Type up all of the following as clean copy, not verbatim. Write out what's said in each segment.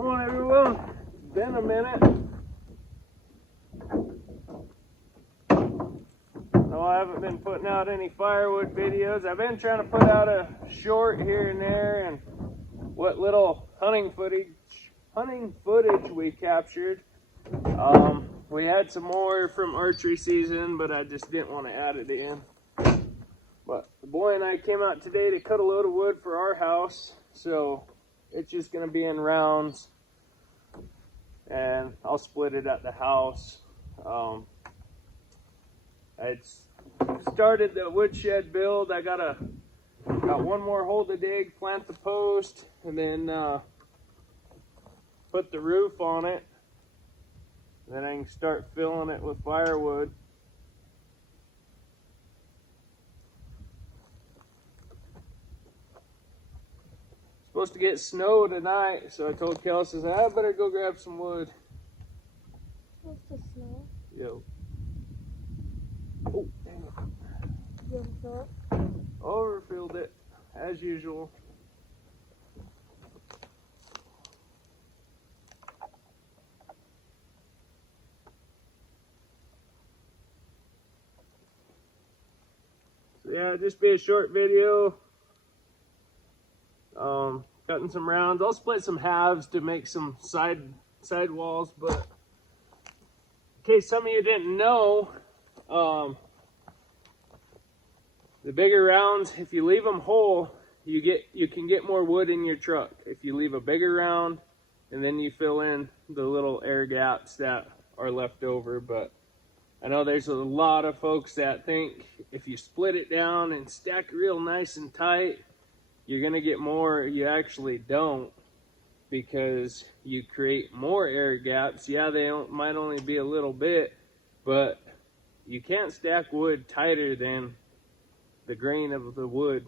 going, everyone? It's been a minute. No, I haven't been putting out any firewood videos. I've been trying to put out a short here and there and what little hunting footage we captured. We had some more from archery season, but I just didn't want to add it in. But the boy and I came out today to cut a load of wood for our house, so it's just going to be in rounds, and I'll split it at the house. I started the woodshed build. I got one more hole to dig, plant the post, and then put the roof on it. Then I can start filling it with firewood. Supposed to get snow tonight, so I told Kelsey, I better go grab some wood. Supposed to snow? Yo. Oh, dang it. You overfill it? Overfilled it, as usual. So yeah, just be a short video. Cutting some rounds. I'll split some halves to make some side walls, but in case some of you didn't know, the bigger rounds, if you leave them whole, you can get more wood in your truck. If you leave a bigger round and then you fill in the little air gaps that are left over. But I know there's a lot of folks that think if you split it down and stack it real nice and tight, you're gonna get more. You actually don't, because you create more air gaps. Yeah, they might only be a little bit, but you can't stack wood tighter than the grain of the wood.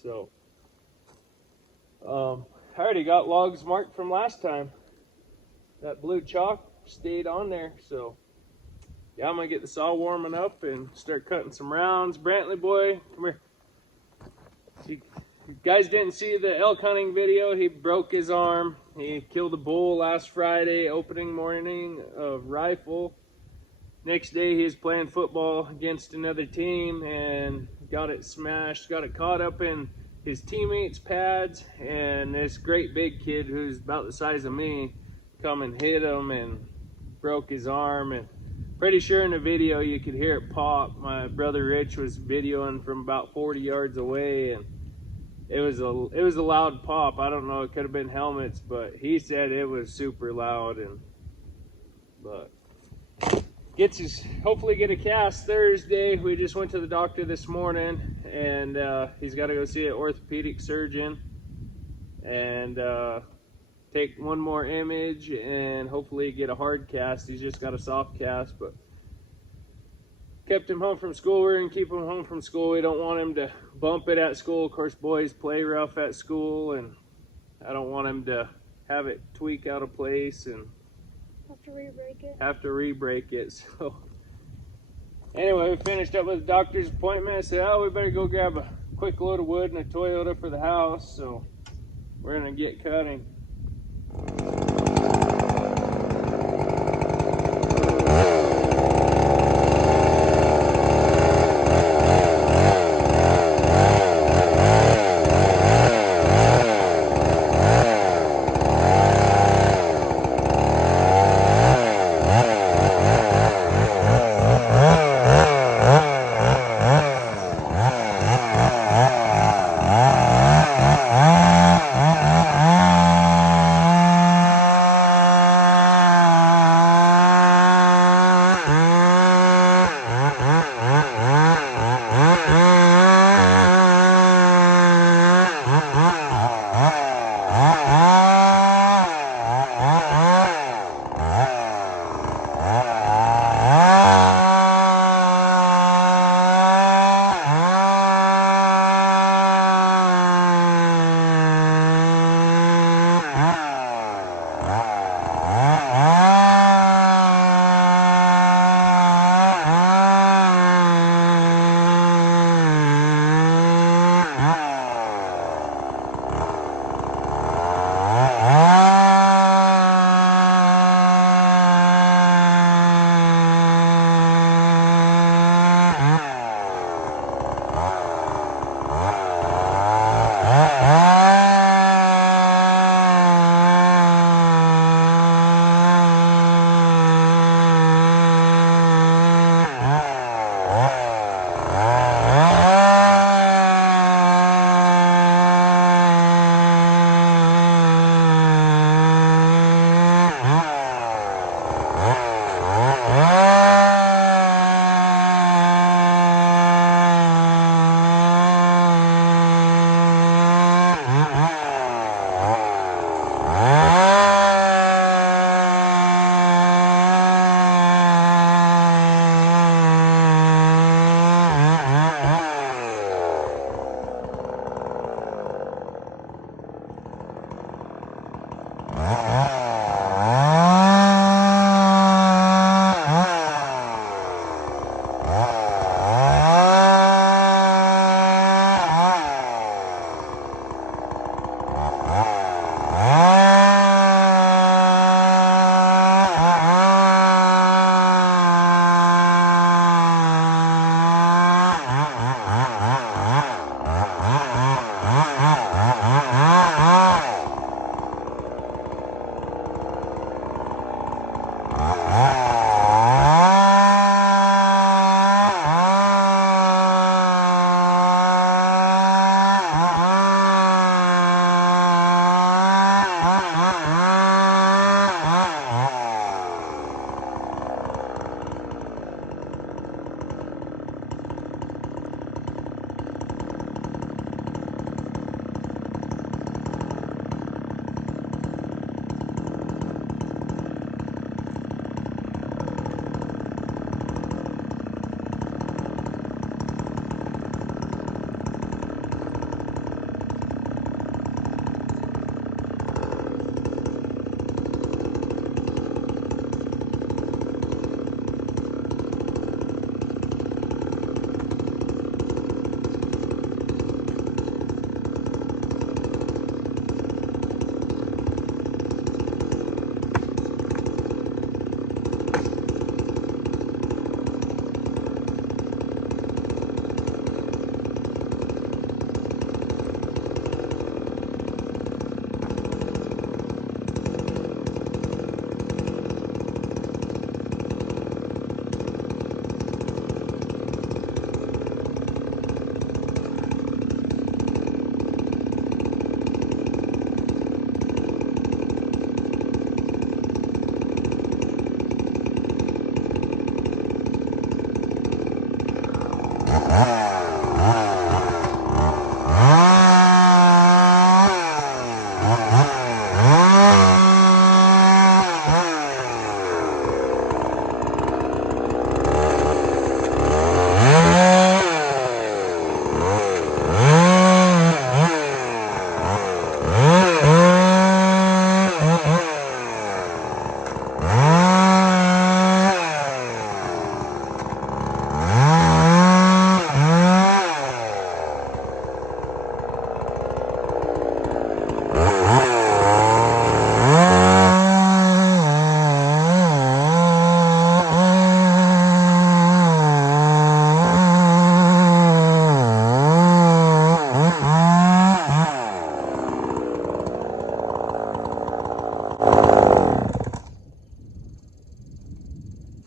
So I already got logs marked from last time. That blue chalk stayed on there, so yeah, I'm gonna get the saw warming up and start cutting some rounds. Brantley boy, come here. You guys didn't see the elk hunting video. He broke his arm. He killed a bull last Friday, opening morning of rifle. Next day he was playing football against another team and got it smashed, got it caught up in his teammates' pads, and this great big kid who's about the size of me come and hit him and broke his arm. And pretty sure in the video you could hear it pop. My brother Rich was videoing from about 40 yards away, and it was a loud pop. I don't know, it could have been helmets, but he said it was super loud. But hopefully get a cast Thursday. We just went to the doctor this morning, and he's got to go see an orthopedic surgeon and take one more image and hopefully get a hard cast. He's just got a soft cast, but kept him home from school. We're going to keep him home from school. We don't want him to bump it at school. Of course, boys play rough at school, and I don't want him to have it tweak out of place and have to re-break it. So anyway, we finished up with the doctor's appointment. I said, oh, we better go grab a quick load of wood and a Toyota for the house. So we're going to get cutting.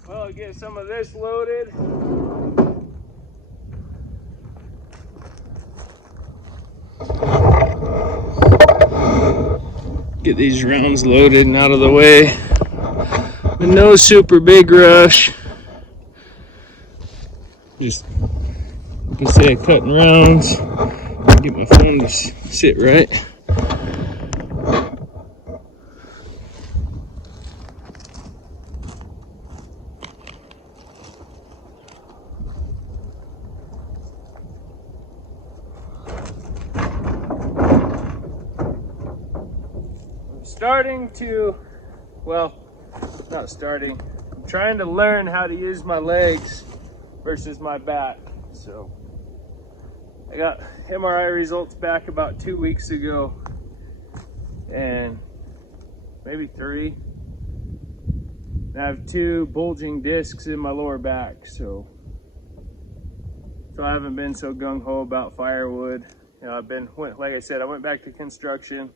Well, get some of this loaded. Get these rounds loaded and out of the way. But no super big rush. Just, like I said, cutting rounds. Get my phone to sit right. Starting to, well, not starting, I'm trying to learn how to use my legs versus my back. So I got MRI results back about 2 weeks ago, and maybe 3. And I have 2 bulging discs in my lower back, so I haven't been so gung-ho about Firewood. You know, like I said, I went back to construction.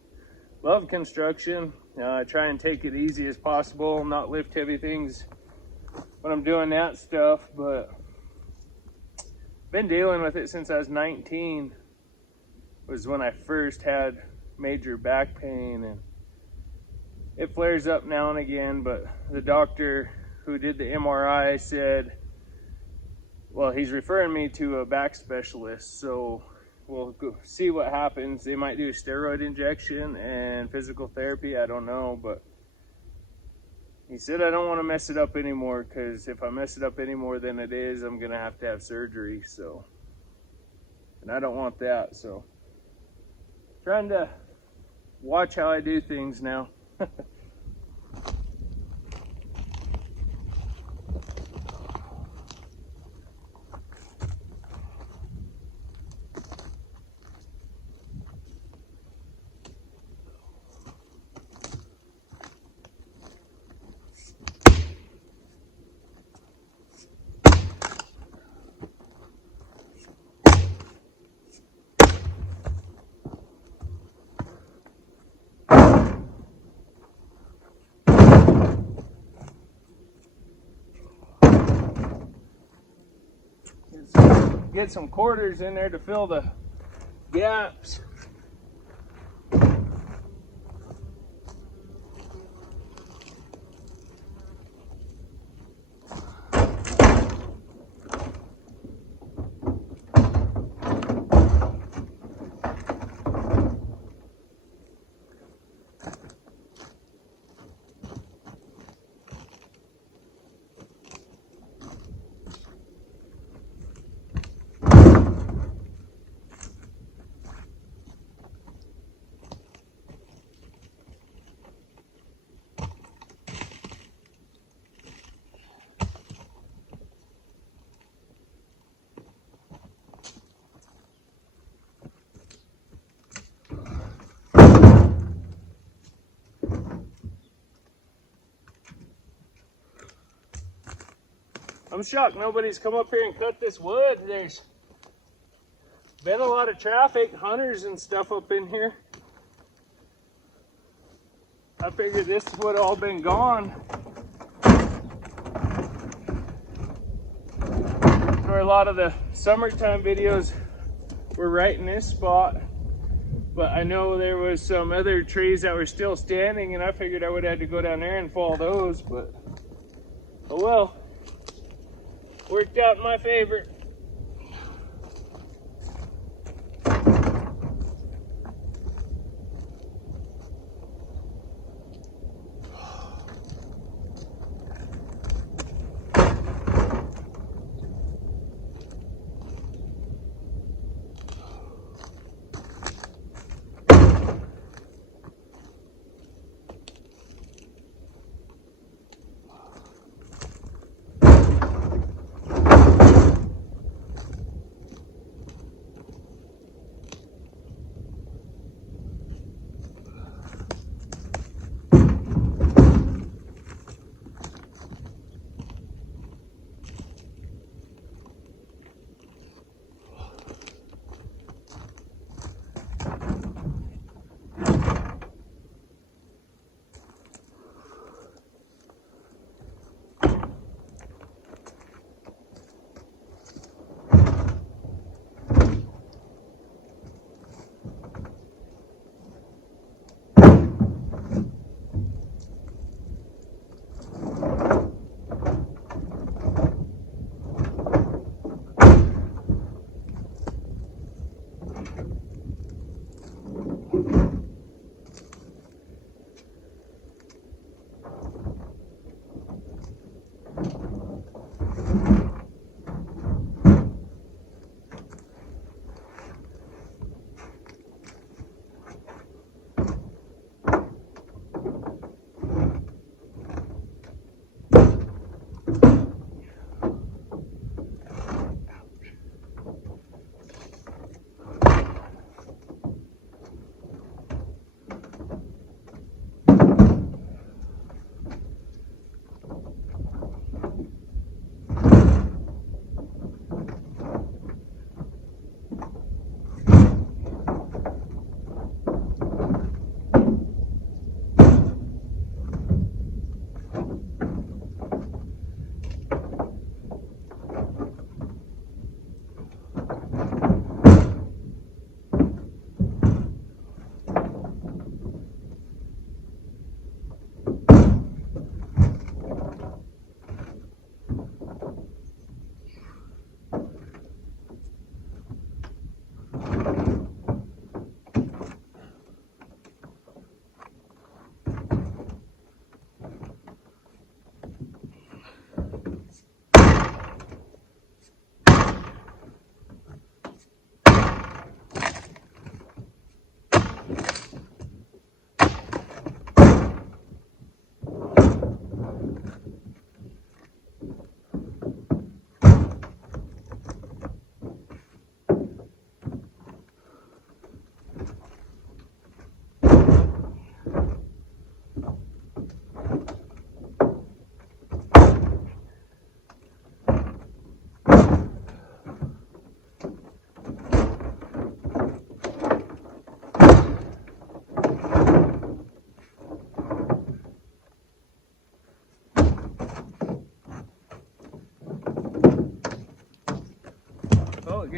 Love construction. I try and take it easy as possible, not lift heavy things when I'm doing that stuff, but been dealing with it since I was 19. Was when I first had major back pain, and it flares up now and again, but the doctor who did the MRI said, well, he's referring me to a back specialist, so we'll go see what happens. They might do a steroid injection and physical therapy, I don't know, but he said I don't want to mess it up anymore, because if I mess it up any more than it is, I'm gonna have to have surgery. So, and I don't want that, so trying to watch how I do things now. Get some quarters in there to fill the gaps. I'm shocked nobody's come up here and cut this wood. There's been a lot of traffic, hunters and stuff up in here. I figured this would have all been gone. For a lot of the summertime videos were right in this spot. But I know there was some other trees that were still standing, and I figured I would have to go down there and fall those, but oh well. Worked out in my favor.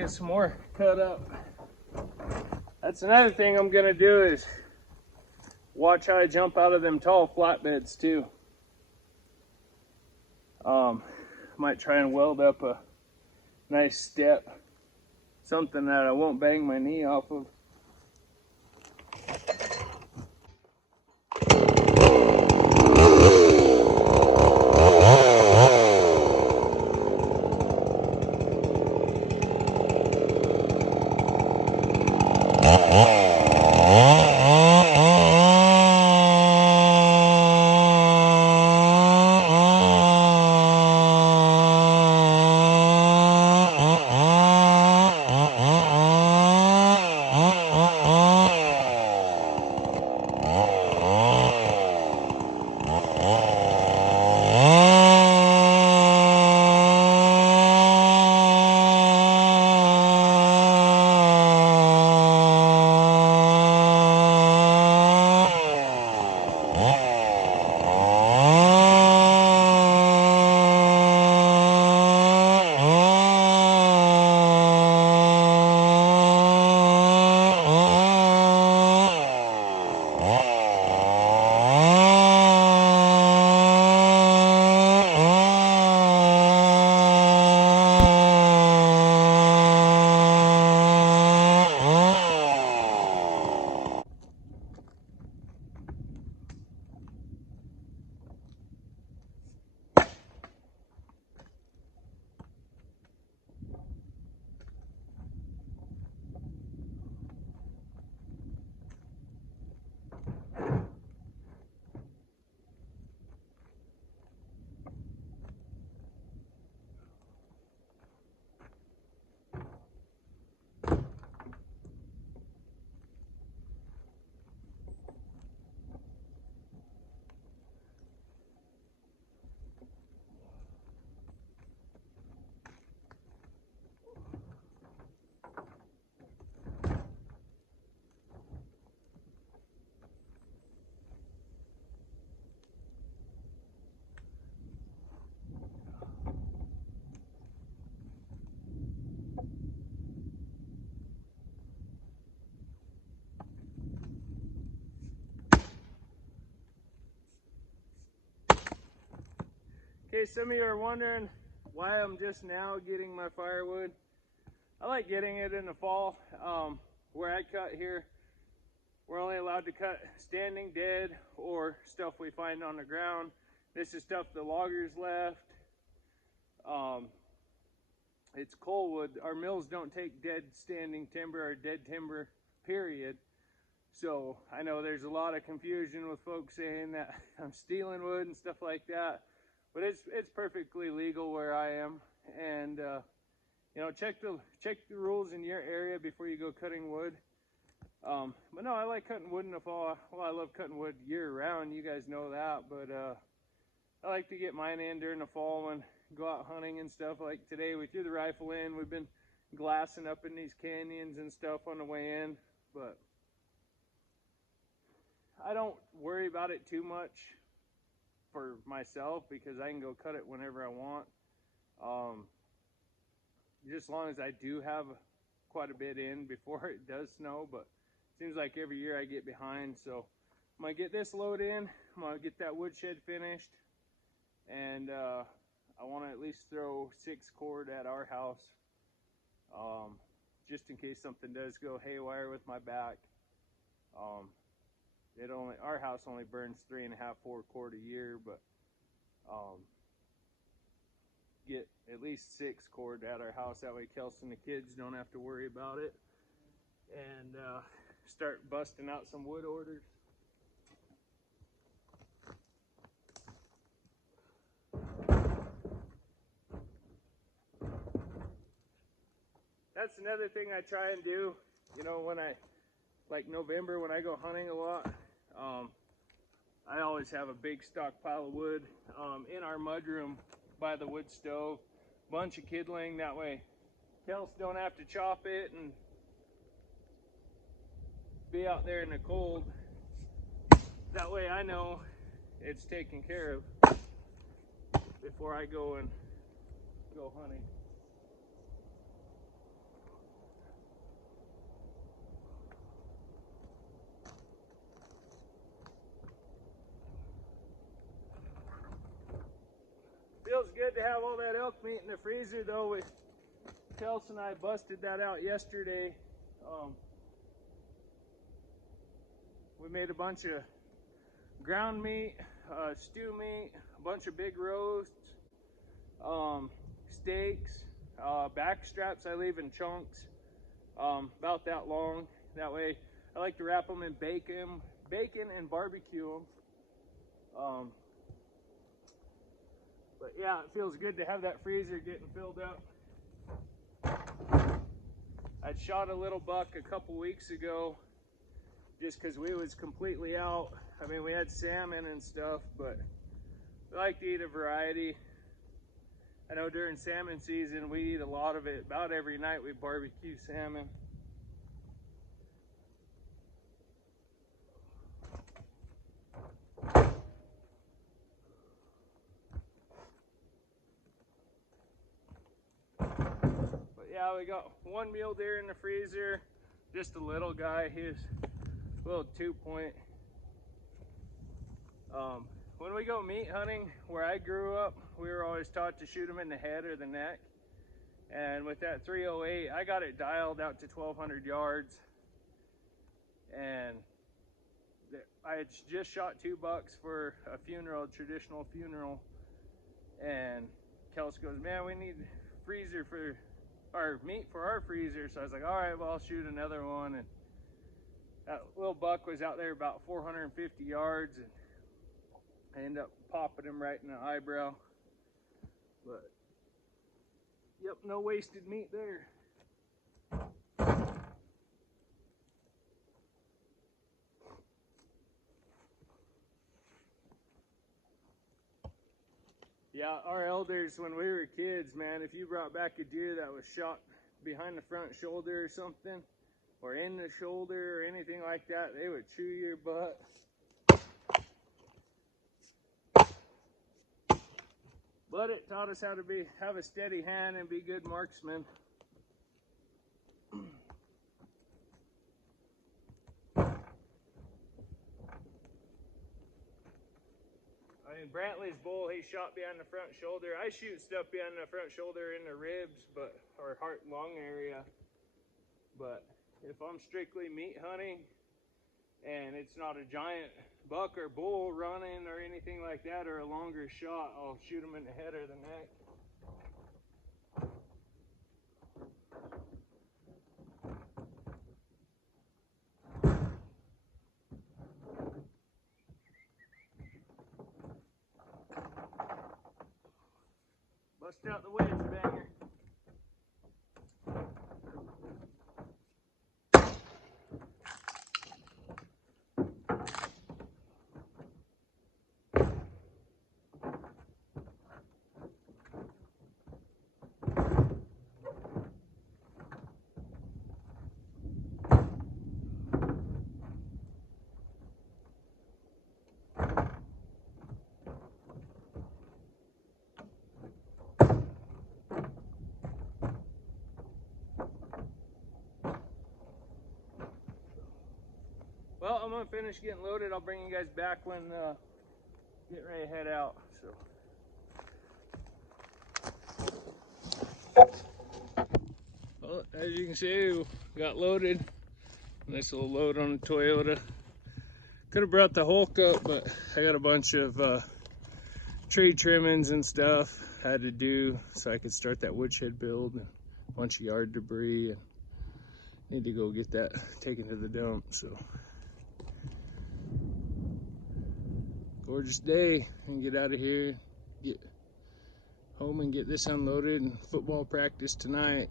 get some more cut up. That's another thing I'm gonna do is watch how I jump out of them tall flatbeds too. Might try and weld up a nice step, something that I won't bang my knee off of. Okay, some of you are wondering why I'm just now getting my firewood. I like getting it in the fall. Where I cut here, we're only allowed to cut standing dead or stuff we find on the ground. This is stuff the loggers left. It's coal wood. Our mills don't take dead standing timber or dead timber, period. So I know there's a lot of confusion with folks saying that I'm stealing wood and stuff like that. But it's perfectly legal where I am, and you know, check the rules in your area before you go cutting wood. But no, I like cutting wood in the fall. Well, I love cutting wood year round. You guys know that, but I like to get mine in during the fall and go out hunting and stuff. Like today, we threw the rifle in. We've been glassing up in these canyons and stuff on the way in, but I don't worry about it too much for myself because I can go cut it whenever I want. Just as long as I do have quite a bit in before it does snow, but it seems like every year I get behind. So I'm gonna get this load in. I'm gonna get that woodshed finished, and I want to at least throw 6 cord at our house, just in case something does go haywire with my back. Our house only burns 3.5, 4 cord a year, but get at least 6 cord at our house. That way Kelsey and the kids don't have to worry about it, and start busting out some wood orders. That's another thing I try and do, you know, when like November when I go hunting a lot, I always have a big stockpile of wood in our mudroom by the wood stove, bunch of kindling. That way Kels don't have to chop it and be out there in the cold. That way I know it's taken care of before I go hunting. good to have all that elk meat in the freezer though. Kelsey and I busted that out yesterday. We made a bunch of ground meat, stew meat, a bunch of big roasts, steaks, back straps I leave in chunks, about that long. That way I like to wrap them in bacon and barbecue them. But yeah, it feels good to have that freezer getting filled up. I'd shot a little buck a couple weeks ago just because we was completely out. I mean, we had salmon and stuff, but we like to eat a variety. I know during salmon season we eat a lot of it. About every night we barbecue salmon. Yeah, we got one mule deer in the freezer, just a little guy. He's a little 2-point. When we go meat hunting, where I grew up, we were always taught to shoot them in the head or the neck. And with that 308, I got it dialed out to 1,200 yards. And I had just shot 2 bucks for a funeral, a traditional funeral. And Kelsey goes, man, we need freezer for our meat for our freezer. So I was like, all right, well, I'll shoot another one. And that little buck was out there about 450 yards, and I ended up popping him right in the eyebrow. But yep, no wasted meat there. Yeah, our elders, when we were kids, man, if you brought back a deer that was shot behind the front shoulder or something, or in the shoulder or anything like that, they would chew your butt. But it taught us how to have a steady hand and be good marksmen. I mean, Brantley's bull, he shot behind the front shoulder. I shoot stuff behind the front shoulder in the ribs, or heart lung area. But if I'm strictly meat hunting and it's not a giant buck or bull running or anything like that, or a longer shot, I'll shoot them in the head or the neck. Bust out the wedge banger. Well, I'm gonna finish getting loaded. I'll bring you guys back when get ready to head out. Well, as you can see, we got loaded. Nice little load on the Toyota. Could have brought the Hulk up, but I got a bunch of tree trimmings and stuff I had to do so I could start that woodshed build, and a bunch of yard debris, and need to go get that taken to the dump. So gorgeous day, and get out of here, get home and get this unloaded, and football practice tonight.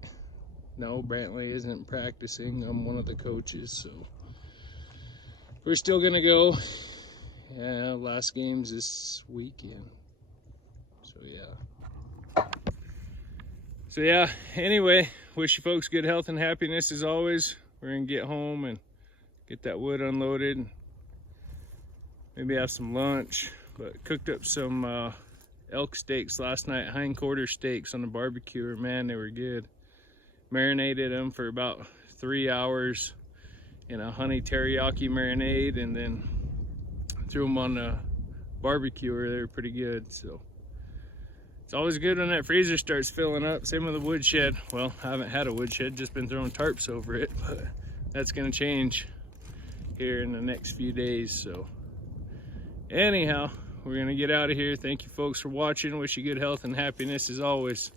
No, Brantley isn't practicing. I'm one of the coaches, so we're still gonna go. Yeah, last game's this weekend. So yeah, anyway, wish you folks good health and happiness as always. We're gonna get home and get that wood unloaded, and maybe have some lunch. But cooked up some elk steaks last night, hindquarter steaks on the barbecue. Man, they were good. Marinated them for about 3 hours in a honey teriyaki marinade, and then threw them on the barbecue. They were pretty good. So It's always good when that freezer starts filling up. Same with the woodshed. Well, I haven't had a woodshed, just been throwing tarps over it, but that's gonna change here in the next few days. So anyhow, we're gonna get out of here. Thank you folks for watching. Wish you good health and happiness as always.